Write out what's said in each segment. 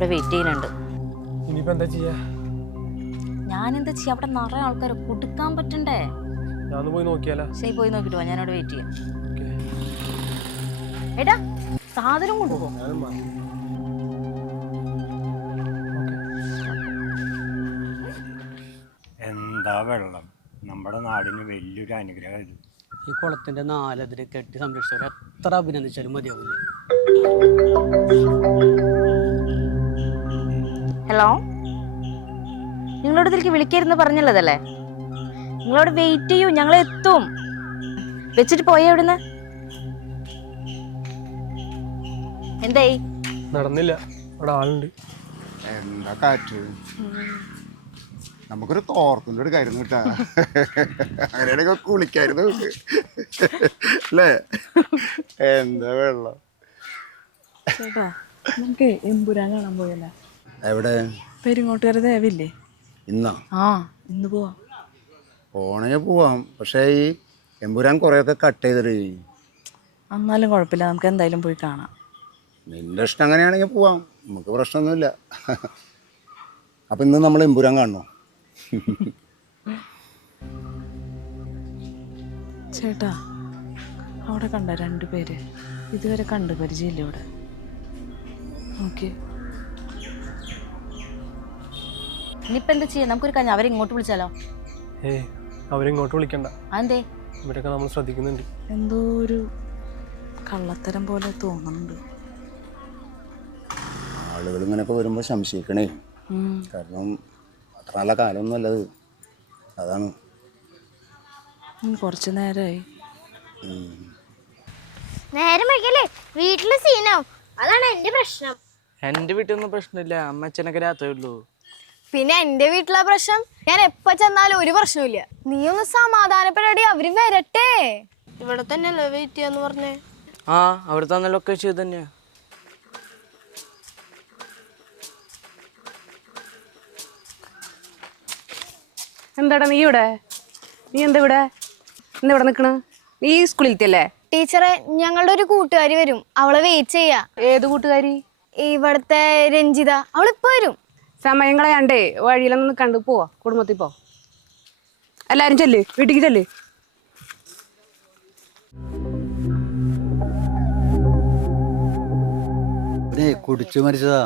അവിടെ വെയിറ്റ് ചെയ്യുന്നുണ്ട്. ഇനിയിപ്പോ എന്താ ചെയ്യാ? ഞാനെന്താ ചെയ്യാ? അവിടെ നിറയെ ആൾക്കാരെ കൊടുക്കാൻ പറ്റണ്ടേ? ഞാൻ പോയി നോക്കിയാലോ? ശരി, പോയി നോക്കിട്ട് പോവാ. ഞാനവിടെ വെയിറ്റ് ചെയ്യാം. എടാ, സാധനം കൊണ്ടുപോകും. എന്താ വെള്ളം നമ്മുടെ നാടിന് വലിയൊരു അനുഗ്രഹം. ഇത് ഈ കുളത്തിന്റെ നാലതിരെ കെട്ടി സംരക്ഷിച്ചവരെ എത്ര അഭിനന്ദിച്ചാലും മതിയാവില്ല. ഹലോ, നിങ്ങളോട് ഇതിലേക്ക് വിളിക്കായിരുന്നു പറഞ്ഞുള്ളതല്ലേ? നിങ്ങളോട് വെയിറ്റ് ചെയ്യൂ, ഞങ്ങൾ എത്തും. വെച്ചിട്ട് പോയേ ഇവിടുന്ന്. എന്തായി? നടന്നില്ല, അവിടെ ആളുണ്ട്. എന്താ കാറ്റ്, നമുക്കൊരു തോർത്തിന്റെ ഒരു കാര്യം കിട്ടാ. അങ്ങനെയാണെങ്കിൽ കുളിക്കായിരുന്നു അല്ലേ? എന്താ വെള്ളം. ചേട്ടാ, നമുക്ക് എമ്പുരാൻ കാണാൻ പോയല്ലേ? എവിടെ? പെരിങ്ങോട്ടുകാരെ ദേവില്ലേ? ഇന്നാ? ഇന്ന് പോവാം. പോണേ പോവാം, പക്ഷേ ഈ എമ്പുരാൻ കുറെയൊക്കെ കട്ട് ചെയ്തിട്ട്. എന്നാലും കുഴപ്പമില്ല, നമുക്ക് എന്തായാലും പോയി കാണാം. നിന്റെ ഇഷ്ടം അങ്ങനെയാണെങ്കിൽ പോവാം, നമുക്ക് പ്രശ്നമൊന്നുമില്ല. അപ്പം ഇന്ന് നമ്മൾ എമ്പുരാൻ കാണണോ? ചേട്ടാ, അവിടെ കണ്ട രണ്ടുപേര് ഇതുവരെ കണ്ടു പരിചയമില്ല ഇവിടെ. ഓക്കെ, ഇനിയിപ്പോ എന്താ ചെയ്യാ? നമുക്കൊരു കാര്യം, അവരെ ഇങ്ങോട്ട് വിളിച്ചാലോ? അവരിങ്ങോട്ട് വിളിക്കണ്ട. അതെന്തേ? ഇവരൊക്കെ നമ്മൾ ശ്രദ്ധിക്കുന്നുണ്ട്. എന്തോ ഒരു കള്ളത്തരം പോലെ തോന്നുന്നുണ്ട്. ആളുകൾ ഇങ്ങനെയൊക്കെ വരുമ്പോൾ സംശയിക്കണേ, കാരണം അത്ര നല്ല കാലമൊന്നും അല്ലത്. അതാണ് കുറച്ച് നേരമായി. നേരം വൈകല്ലേ വീട്ടില് സീനാവും, അതാണ് എന്റെ പ്രശ്നം. എന്റെ വീട്ടിലൊന്നും പ്രശ്നമില്ല, അമ്മച്ചനൊക്കെ രാത്രി ഉള്ളൂ. പിന്നെ എന്റെ വീട്ടിലെ പ്രശ്നം, ഞാൻ എപ്പ ചെന്നാലും ഒരു പ്രശ്നമില്ല. നീ ഒന്ന് സമാധാനപ്പെടടി, അവര് വരട്ടെ. ഇവിടെ തന്നെയല്ലേ വെയിറ്റ് ചെയ്യാന്ന് പറഞ്ഞേ? അവിടെ തന്നെ ലൊക്കേഷൻ തന്നെയാ. എന്താടാ നീ ഇവിടെ? നീ എന്താ ഇവിടെ നിക്കണ? നീ സ്കൂളിലത്തെ? ടീച്ചറെ, ഞങ്ങളുടെ ഒരു കൂട്ടുകാരി വരും, അവളെ വെയിറ്റ് ചെയ്യാ. ഏത് കൂട്ടുകാരി? ഇവിടത്തെ രഞ്ജിത, അവളിപ്പോ വരും. സമയം കളയാണ്ടേ വഴിയിലൊന്ന് കണ്ടു പോവാ. കുടുംബത്തിൽ പോ, എല്ലാരും ചെല്ല്, വീട്ടിക്ക് ചെല്ല്. കുടിച്ചു മരിച്ചതാ.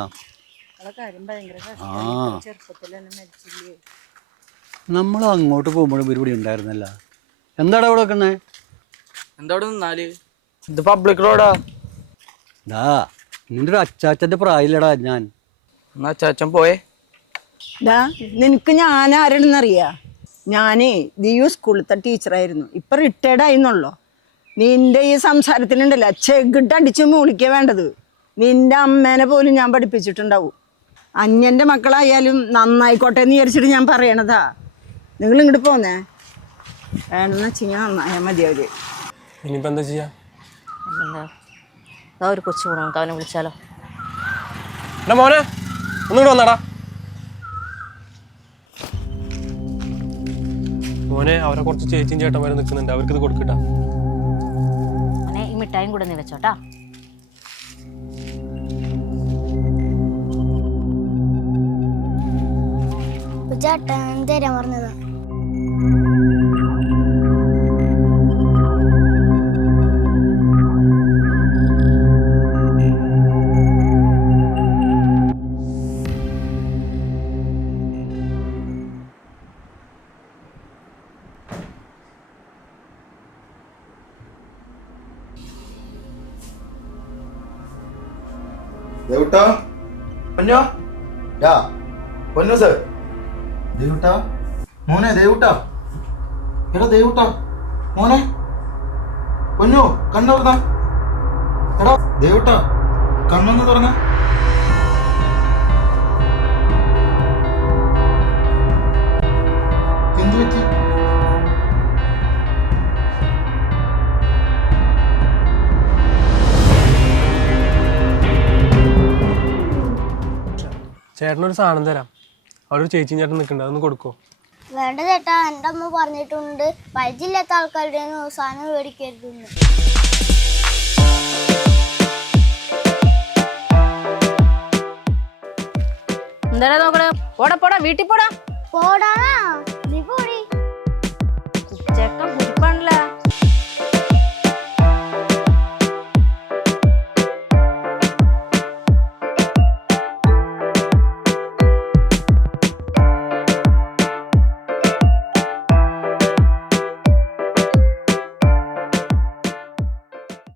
നമ്മൾ അങ്ങോട്ട് പോകുമ്പോഴും പരിപാടി ഉണ്ടായിരുന്നല്ല. എന്താടാ അവിടെ വെക്കണേ? എന്താ അവിടെ നിന്നാല്? ഇത് പബ്ലിക് റോഡാ. നിന്റെ ഒരു അച്ചാച്ചന്റെ പ്രായമില്ലടാ ഞാൻ. എന്നാ അച്ചാച്ചൻ പോയേ. നിനക്ക് ഞാൻ ആരാണെന്നറിയാ? ഞാനേ ദിയു സ്കൂളിലത്തെ ടീച്ചറായിരുന്നു, ഇപ്പൊ റിട്ടയർഡ് ആയിന്നുള്ളോ. നിന്റെ ഈ സംസാരത്തിലുണ്ടല്ലോ ചെകിട്ട് അടിച്ച് മൂളിക്ക വേണ്ടത്. നിന്റെ അമ്മേനെ പോലും ഞാൻ പഠിപ്പിച്ചിട്ടുണ്ടാവും. അന്യന്റെ മക്കളായാലും നന്നായിക്കോട്ടെ എന്ന് വിചാരിച്ചിട്ട് ഞാൻ പറയണതാ. നിങ്ങൾ ഇങ്ങോട്ട് പോന്നേ, വേണമെന്ന് വെച്ചാൽ നന്നായാൽ മതി അവര്. ഇനിയിപ്പോ എന്താ ചെയ്യാ? ഒരു കൊച്ചു പോകണം, നമുക്ക് അവനെ വിളിച്ചാലോ? മോനെ ഒന്നുകൂടെ വന്നാടാ. മോനെ, അവരെ കുറച്ച് ചേച്ചിയും ചേട്ടന്മാരും നിൽക്കുന്നുണ്ട്, അവർക്ക് ഇത് കൊടുക്കട്ടാ. മോനെ, ഈ മിഠായും കൂടെ നീ വെച്ചോട്ടാ. ചേട്ടൻ തരാൻ പറഞ്ഞതാ. ദേവുട്ടാ, പൊന്നോ, പൊന്നു സർ. ദേവുട്ടാ, മോനെ ദേവുട്ടാ, എടാ ദേവുട്ടാ, മോനെ പൊന്നു, കണ്ണു തുറന്ന. എടാ ദേവുട്ടാ, കണ്ണൊന്ന് തുറന്ന. എന്തു പറ്റി? ചേട്ടനൊരു സാധനം തരാം. അവിടെ ഒരു ചേച്ചിയും ചേട്ടൻ നിൽക്കുന്നുണ്ട്, അതൊന്ന് കൊടുക്കോ? വേണ്ട ചേട്ടാ, എൻ്റെ അമ്മ പറഞ്ഞിട്ടുണ്ട് പരിചയമില്ലാത്ത ആൾക്കാരുടെ സാധനം മേടിക്കരുതെന്ന്. എന്താടാ നോക്കണേ? പോടാ പോടാ വീട്ടിൽ പോടാ. പോടാന്ന്